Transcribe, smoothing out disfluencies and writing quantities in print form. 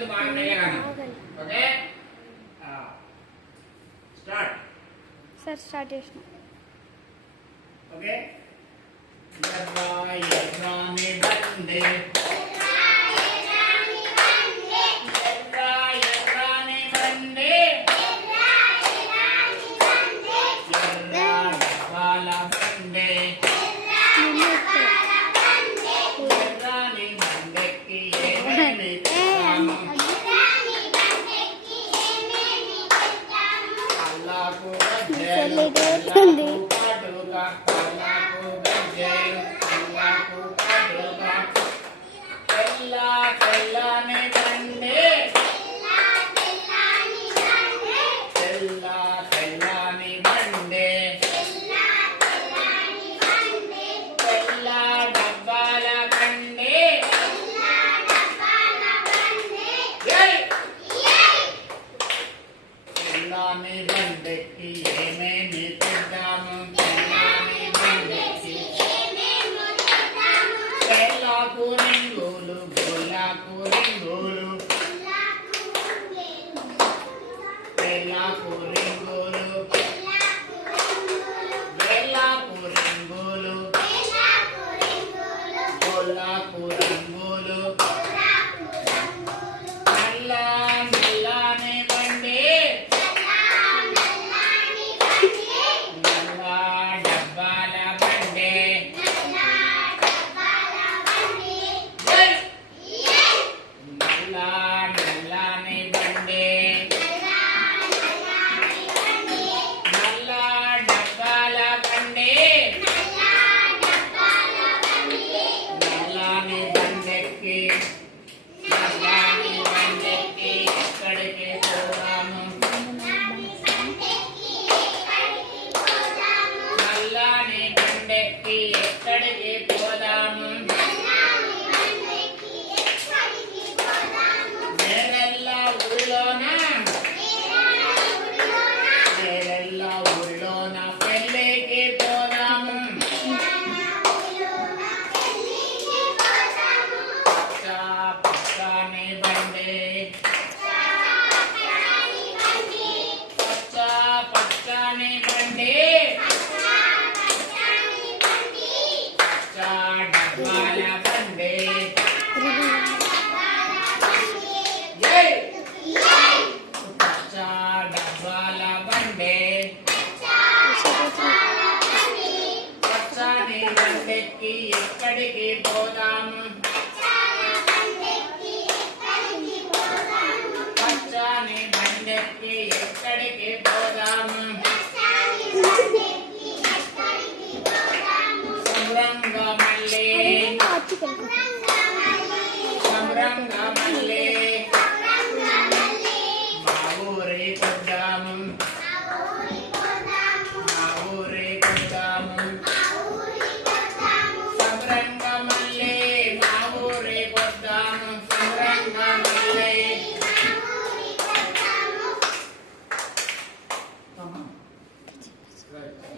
ముందు బాగా చేయాలి ఓకే స్టార్ట్ సార్ స్టార్ట్ చేసిన ఓకే ఎర్రాని బండే బండెక్కి ఏమేమి తెద్దాము తెల్లాకు రింగులు గొల్లాకు రింగులు తెల్లాకు రింగులు వెల్లాకు రింగులు గొల్లాకు రింగులు ఎక్కడికి పోదాము నేరెల్లా ఊరిలోన పెళ్ళికి పోదాము పచ్చని బండి పచ్చని బండి డబ్బాల బండి పచ్చ డబ్బాల బండి పచ్చని బండెక్కి ఎక్కడికి పోదాము పచ్చని బండెక్కి ఎక్కడికి పోదాము సమరంగా మళ్ళీ మా ఊరి